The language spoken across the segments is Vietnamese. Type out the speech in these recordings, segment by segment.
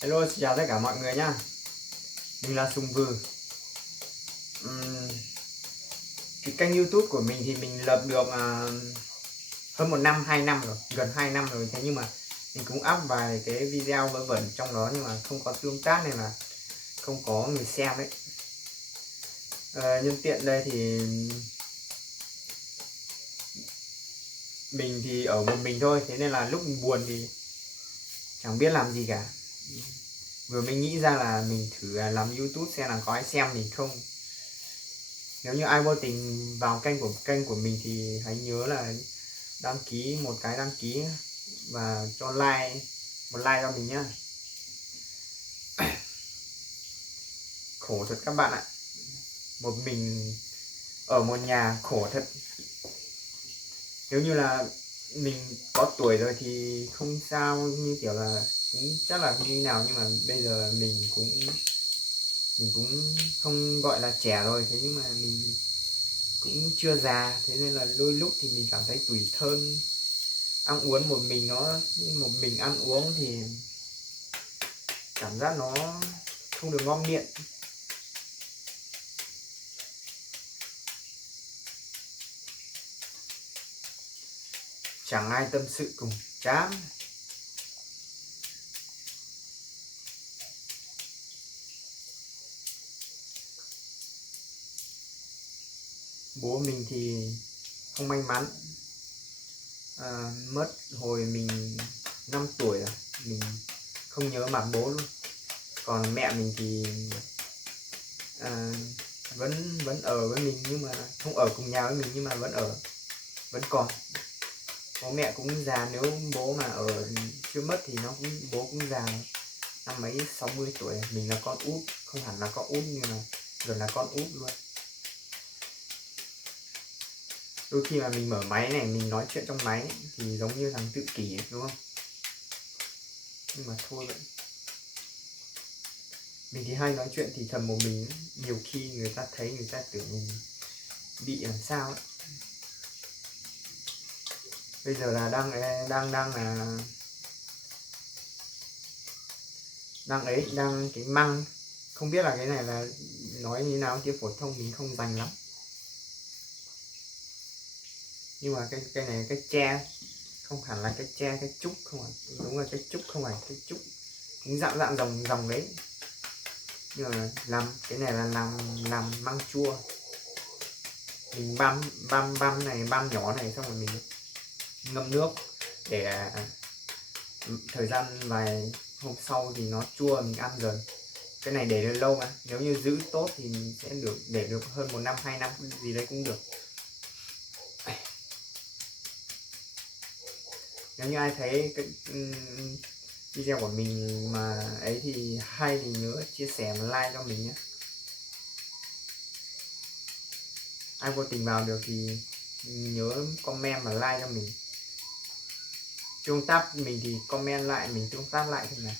Hello, xin chào tất cả mọi người nhá. Mình là Sùng Vừ. Ừm, cái kênh YouTube của mình thì mình lập được hơn 1 năm, 2 năm rồi, gần 2 năm rồi. Thế nhưng mà mình cũng up vài cái video vớ vẩn trong đó nhưng mà không có tương tác nên là không có người xem ấy. Nhân tiện đây thì mình thì ở một mình thôi, thế nên là lúc mình buồn thì chẳng biết làm gì cả. Vừa mới nghĩ ra là mình thử làm YouTube xem là có ai xem mình không. Nếu như ai vô tình vào kênh của mình thì hãy nhớ là đăng ký một cái đăng ký và cho like một like cho mình nhá. Khổ thật các bạn ạ, một mình ở một nhà khổ thật. Nếu như là mình có tuổi rồi thì không sao, như kiểu là cũng chắc là như nào, nhưng mà bây giờ mình cũng không gọi là trẻ rồi, thế nhưng mà mình cũng chưa già, thế nên là đôi lúc thì mình cảm thấy tủi thân. Ăn uống một mình ăn uống thì cảm giác nó không được ngon miệng. Chẳng ai tâm sự cùng, chán. Bố mình thì không may mắn, mất hồi mình 5 tuổi rồi, mình không nhớ mặt bố luôn. Còn mẹ mình thì vẫn vẫn ở với mình, nhưng mà không ở cùng nhà với mình, nhưng mà vẫn còn. Bố mẹ cũng già, nếu bố mà ở chưa mất thì bố cũng già, năm mấy 60 tuổi. Mình là con út, không hẳn là con út nhưng mà gần là con út luôn. Đôi khi mà mình mở máy này, mình nói chuyện trong máy ấy, thì giống như thằng tự kỷ ấy, đúng không? Nhưng mà thôi vậy. Mình thì hay nói chuyện thì thầm một mình ấy. Nhiều khi người ta thấy, người ta tưởng mình bị làm sao ấy. Bây giờ là đang cái măng, không biết là cái này là nói như nào, tiếng phổ thông mình không dành lắm, nhưng mà cái này cái tre, không hẳn là cái tre, cái trúc không phải, đúng là cái trúc, không phải cái trúc, cũng dạng dạng dòng dòng đấy. Nhưng mà làm cái này là làm măng chua. Mình băm này, băm nhỏ này, xong rồi mình ngâm nước để thời gian vài hôm sau thì nó chua, mình ăn dần. Cái này để được lâu mà, nếu như giữ tốt thì mình sẽ để được hơn 1 năm, 2 năm gì đấy cũng được. Nếu như ai thấy cái video của mình mà ấy thì hay thì nhớ chia sẻ và like cho mình nhé. Ai vô tình vào được thì nhớ comment và like cho mình. Tương tác mình thì comment lại, mình tương tác lại thế này.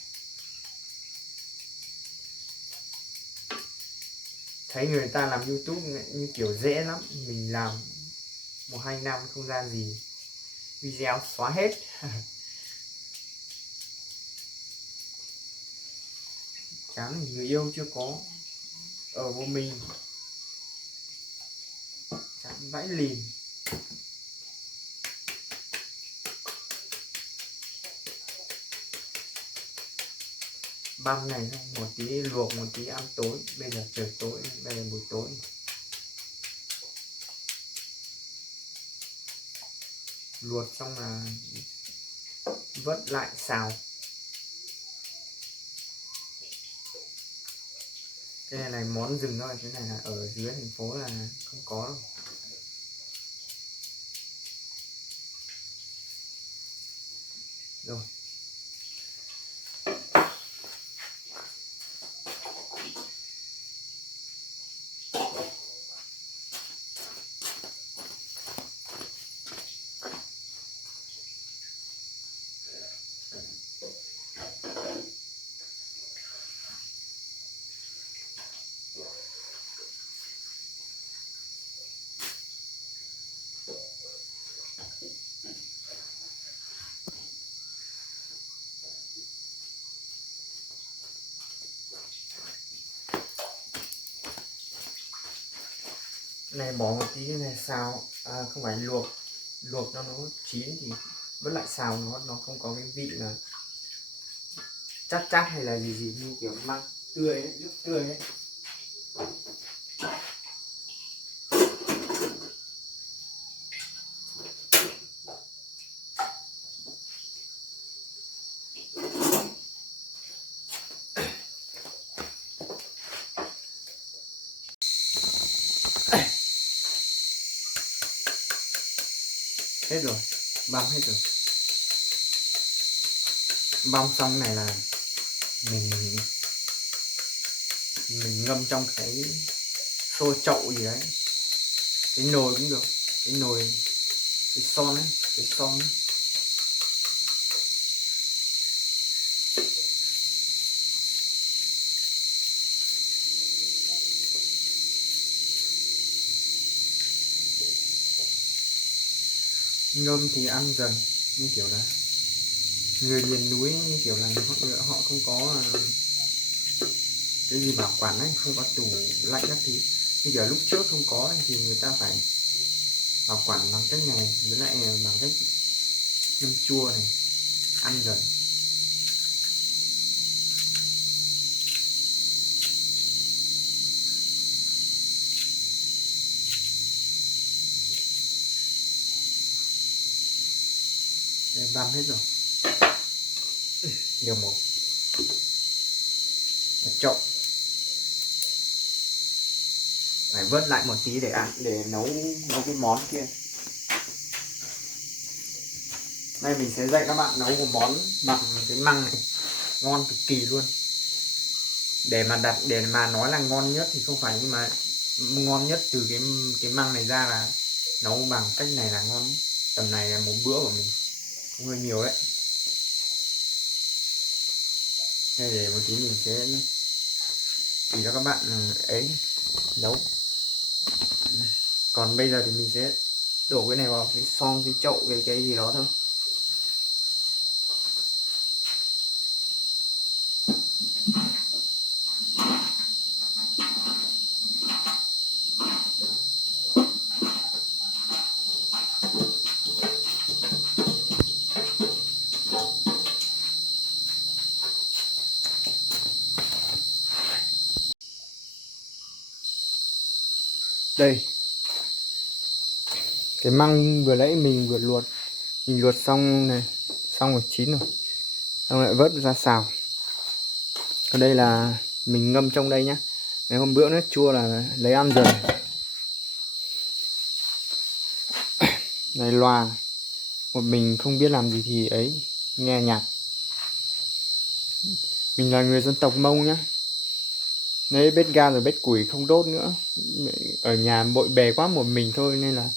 Thấy người ta làm YouTube như kiểu dễ lắm, mình làm 1-2 năm không ra gì, video xóa hết. Chán, người yêu chưa có, ở một mình chán vãi lìn. Băm này xong một tí luộc, một tí ăn tối. Bây giờ trời tối, bây giờ buổi tối. Luộc xong là vớt lại xào. Cái này là món rừng thôi, cái này là ở dưới thành phố là không có đâu. Rồi. Này bỏ một tí này xào, không phải luộc, luộc cho nó chín thì vẫn lại xào nó không có cái vị là chát chát hay là gì gì như kiểu măng tươi ấy, nước tươi ấy. Hết rồi, băm hết rồi. Băm xong này là mình ngâm trong cái xô chậu gì đấy, cái nồi cũng được, cái nồi, cái son ấy, cái son ấy. Ngâm thì ăn dần, như kiểu là người miền núi, như kiểu là họ không có cái gì bảo quản ấy, không có tủ lạnh các thứ, như kiểu lúc trước không có thì người ta phải bảo quản bằng cách này, với lại bằng cách ngâm chua này, ăn dần. Đây, băm hết rồi, nhiều một chậu, phải vớt lại một tí để ăn, để nấu cái món kia. Đây mình sẽ dạy các bạn nấu một món bằng cái măng này, ngon cực kỳ luôn. Để mà nói là ngon nhất thì không phải, nhưng mà ngon nhất từ cái măng này ra là nấu bằng cách này là ngon. Tầm này là một bữa của mình, cũng hơi nhiều đấy. Đây, để một tí mình sẽ chỉ cho các bạn ấy nấu. Còn bây giờ thì mình sẽ đổ cái này vào cái son, cái chậu, cái gì đó thôi. Đây, cái măng vừa nãy mình luộc xong này, xong rồi, chín rồi, xong lại vớt ra xào. Còn đây là mình ngâm trong đây nhá, mấy hôm bữa nó chua là lấy ăn dần. Này loa, một mình không biết làm gì thì ấy, nghe nhạc. Mình là người dân tộc Mông nhá, lấy bếp ga rồi bếp củi không đốt nữa, ở nhà bội bề quá, một mình thôi, nên là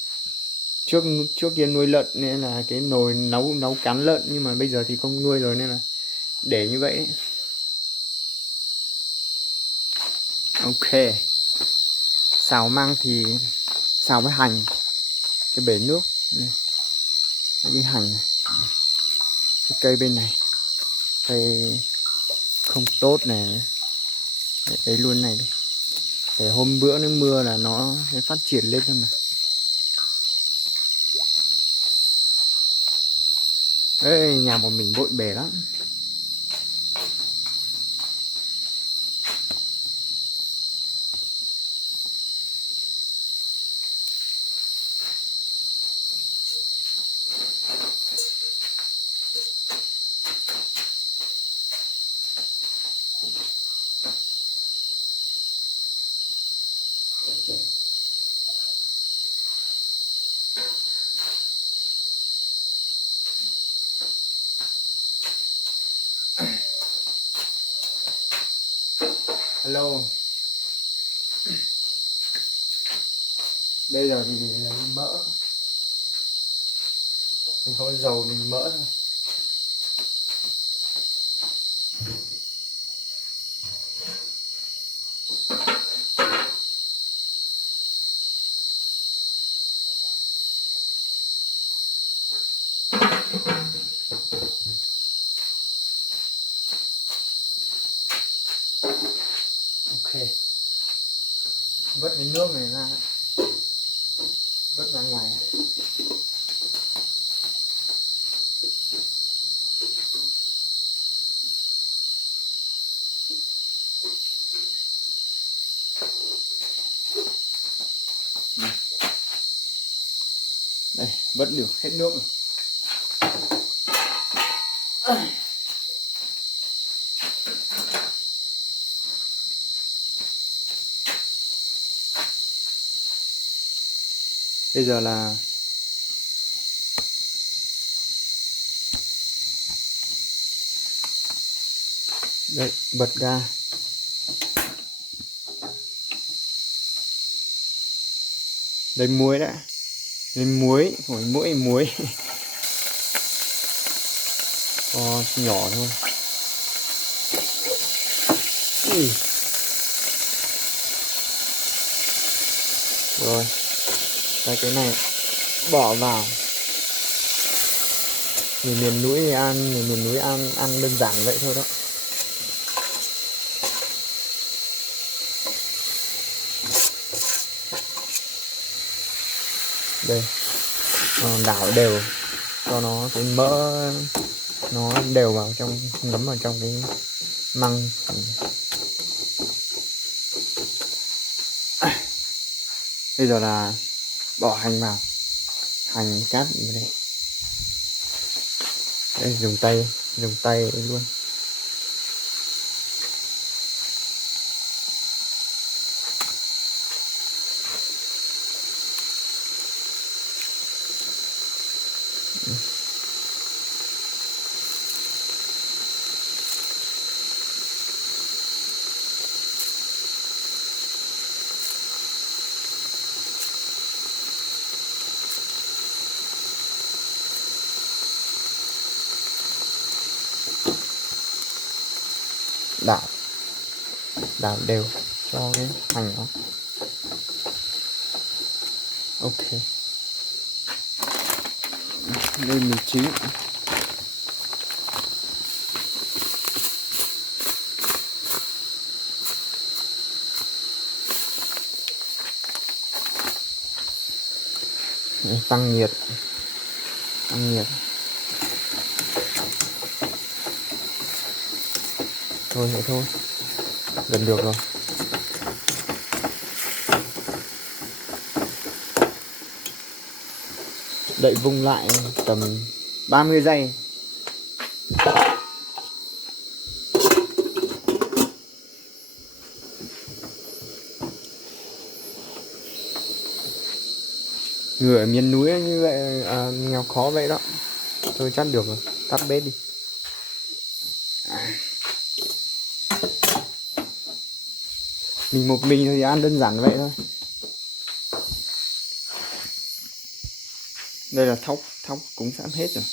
trước kia nuôi lợn nên là cái nồi nấu cán lợn, nhưng mà bây giờ thì không nuôi rồi nên là để như vậy. Ok, xào măng thì xào với hành, cái bể nước này, cái hành này, cái cây bên này, cây không tốt này, đấy luôn này đi, để hôm bữa nó mưa là nó sẽ phát triển lên thôi mà. Ê, nhà một mình bội bề lắm. Hello. Bây giờ thì lấy mỡ, mình có dầu mình mỡ thôi. Ok, vớt cái nước này ra. Vẫn được, hết nước rồi. Bây giờ là đây, bật ga. Đây muối đã. Đây muối, hỏi mỗi muối. Nhỏ thôi. Rồi, cái này bỏ vào. Người miền núi ăn đơn giản vậy thôi đó. Đây, đảo đều cho nó cái mỡ nó đều vào trong, ngấm vào trong cái măng. Bây giờ là bỏ hành vào, hành cắt vào đây. Đây, dùng tay luôn. Đảo đều cho cái hành nó. Ok, đây mì chính. Tăng nhiệt. Thôi vậy thôi, gần được rồi. Đậy vung lại tầm 30 giây. Người ở miền núi như vậy, nghèo khó vậy đó. Thôi chắc được rồi, tắt bếp đi. Mình một mình thì ăn đơn giản vậy thôi. Đây là thóc cũng sẵn hết rồi.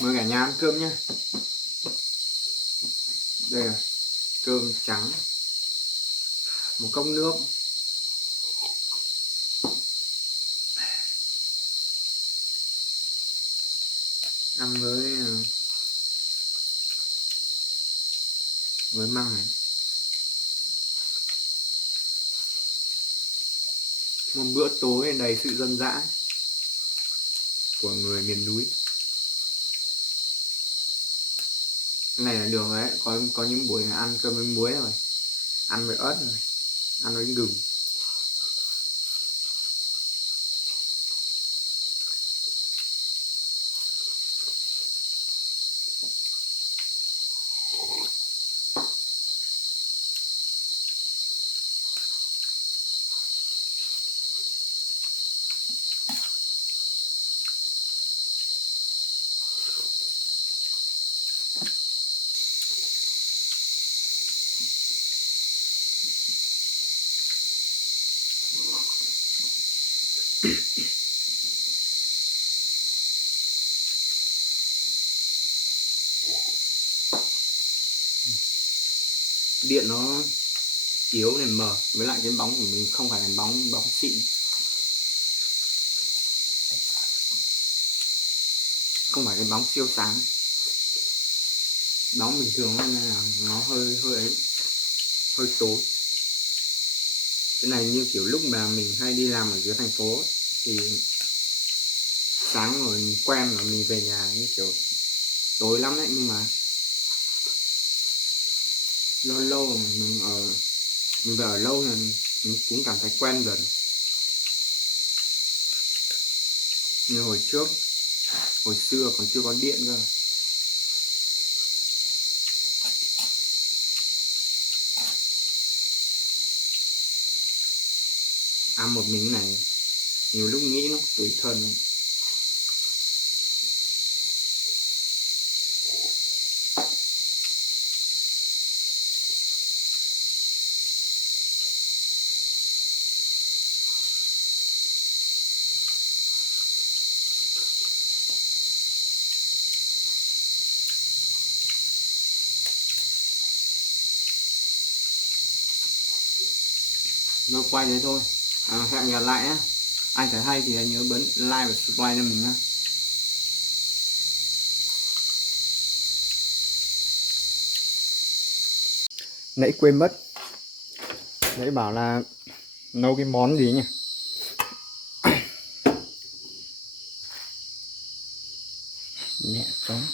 Mời cả nhà ăn cơm nhá. Đây là cơm trắng, một cốc nước, ăn với măng này. Một bữa tối đầy sự dân dã của người miền núi. Cái này là đường đấy, có những buổi ăn cơm với muối rồi, ăn với ớt rồi, ăn với gừng. Điện nó yếu này, mờ, với lại cái bóng của mình không phải là bóng xịn, không phải cái bóng siêu sáng, bóng bình thường nên là nó hơi ấy, hơi tối. Cái này như kiểu lúc mà mình hay đi làm ở dưới thành phố ấy, thì sáng rồi mình quen rồi mình về nhà như kiểu tối lắm đấy, nhưng mà lâu mình về ở lâu rồi mình cũng cảm thấy quen dần. như hồi trước, hồi xưa còn chưa có điện cơ. Ăn một miếng này nhiều lúc nghĩ nó tủi thân. Nó quay đấy thôi. Hẹn gặp lại nhé. Ai thấy hay thì hãy nhớ bấm like và subscribe cho mình nhé. Nãy quên mất, nãy bảo là nấu cái món gì nhỉ? Mẹ sống.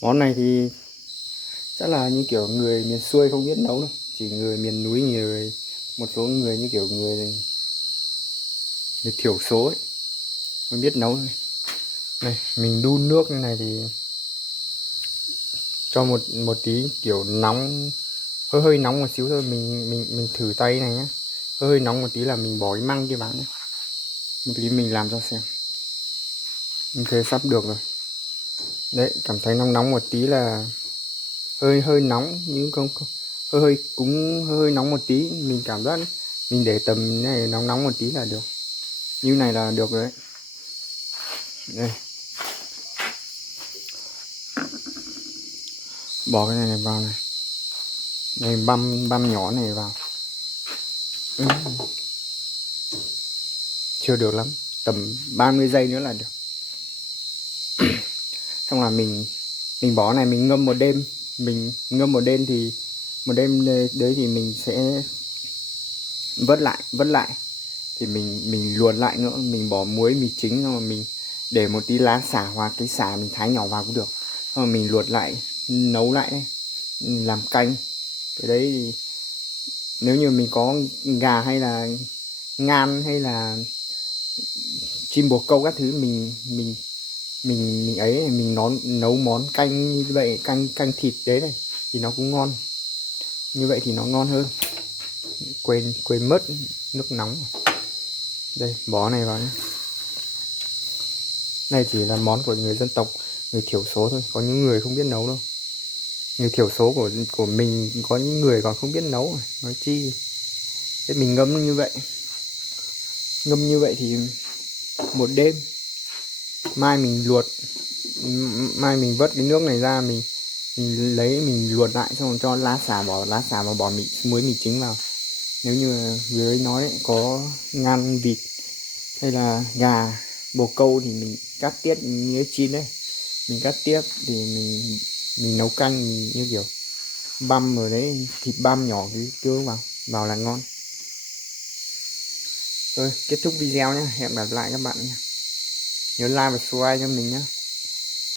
Món này thì chắc là như kiểu người miền xuôi không biết nấu đâu, chỉ người miền núi, người một số người như kiểu người thiểu số ấy mới biết nấu thôi. Này mình đun nước như này thì cho một tí kiểu nóng, hơi nóng một xíu thôi, mình thử tay này nhé, hơi nóng một tí là mình bỏ cái măng kia vào nhé. Một tí mình làm cho xem. Ok, sắp được rồi đấy, cảm thấy nóng nóng một tí là hơi nóng, nhưng không cũng hơi nóng một tí, mình cảm giác mình để tầm này nóng nóng một tí là được, như này là được rồi đấy. Đây, bỏ cái này vào này, đây băm nhỏ này vào. Chưa được lắm, tầm 30 giây nữa là được. Xong là mình bỏ này, mình ngâm một đêm, mình ngâm một đêm thì một đêm đấy thì mình sẽ vớt lại thì mình luộc lại nữa, mình bỏ muối mì chính, rồi mình để một tí lá xả hoặc cái xả mình thái nhỏ vào cũng được, rồi mình luộc lại nấu lại đấy, làm canh. Cái đấy thì nếu như mình có gà hay là ngan hay là chim bồ câu các thứ, mình ấy mình nấu món canh như vậy, canh thịt đấy này thì nó cũng ngon, như vậy thì nó ngon hơn. Quên mất nước nóng. Đây, bỏ này vào nhé. Này chỉ là món của người dân tộc, người thiểu số thôi, có những người không biết nấu đâu. Người thiểu số của mình có những người còn không biết nấu, nói chi. Thế mình ngâm như vậy thì một đêm, mai mình luộc, mai mình vớt cái nước này ra, mình lấy mình luộc lại, xong rồi cho lá xả vào, bỏ muối mì chính vào. Nếu như dưới nói đấy, có ngan vịt hay là gà bồ câu thì mình cắt tiết như chín đấy, mình cắt tiết thì mình nấu canh, mình như kiểu băm rồi đấy, thịt băm nhỏ cứ vào là ngon. Thôi kết thúc video nhé, hẹn gặp lại các bạn nhé, nhớ like và subscribe cho mình nhé.